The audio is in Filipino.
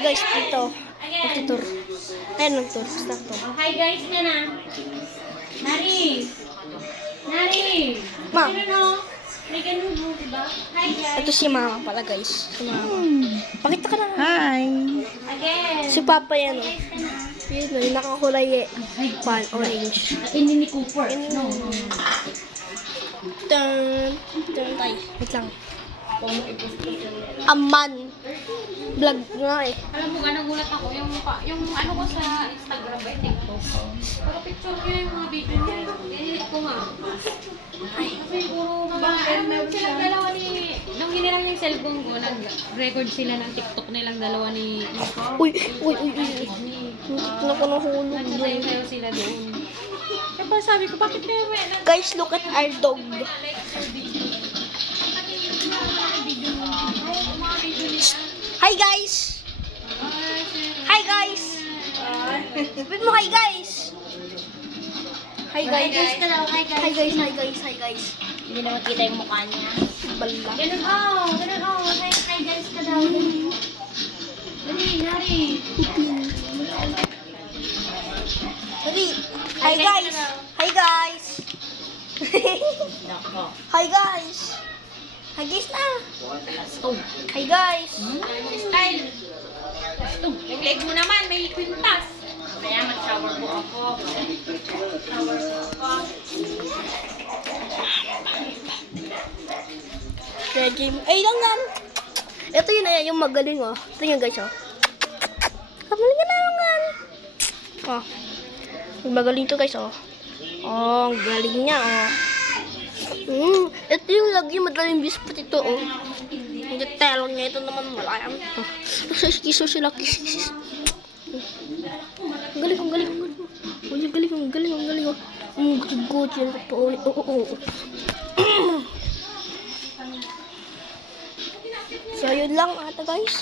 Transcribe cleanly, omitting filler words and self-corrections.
Guys, dito. Magtutur. Ayun, nag-tour. Stop to. Hi guys na na. Nari. Nari. Ma. Ano no? May ganun mo, diba? Hi guys. Ito si mama pala, guys. Si mama. Pakita ka na. Hi! Again. Si papa yan, oh. Guys ka na. Yun, yung nakakulay eh. Pan, orange. Hindi ni Cooper. No. Turn. Turn tayo. Wait lang. Aman. Vlog nga eh. Alam mo ka, nagulat ako. Yung ano ko sa Instagram ba, TikTok. Pero picture ko yung mga video niya. Edit ko nga. Kasi puro mga, alam mo silang dalawa ni, nung hiniram yung cellphone ko, nag-record sila ng TikTok nilang dalawa ni Uy. Nakita ko ng hulog. Nagsasayo sila doon. Kaya sabi ko, bakit kayo Guys, look at our dog. Hi guys! Hi guys! Sabihin mo hi guys! Hi guys! Hi guys. Hi guys, hi guys, hi guys. Hindi na makita yung mukha niya. Bala. Ganun hi guys ka daw. Dali, Nari. Dali. Hi guys! Hi guys! Nako. Hi guys! Hi guys na! Stove. Hi guys! Style. Stove. Yung leg mo naman, may kwintas. Kaya mag-shower po ako. Shower po ako. Regime. Ay, lang yan! Ito yun na yung magaling oh. Ito yun guys oh. Magaling ka naman. Oh. Magaling to guys oh. Oh, ang galing niya oh. Ito yung lagi madaling bispot ito oh. Ang detail niya ito naman malayang. Oh. Kiso sila kisis. Ang galing, ang galing, ang galing. Oh, ang galing, ang galing, ang galing oh. Good yan po. Oh. So, yun lang ata guys.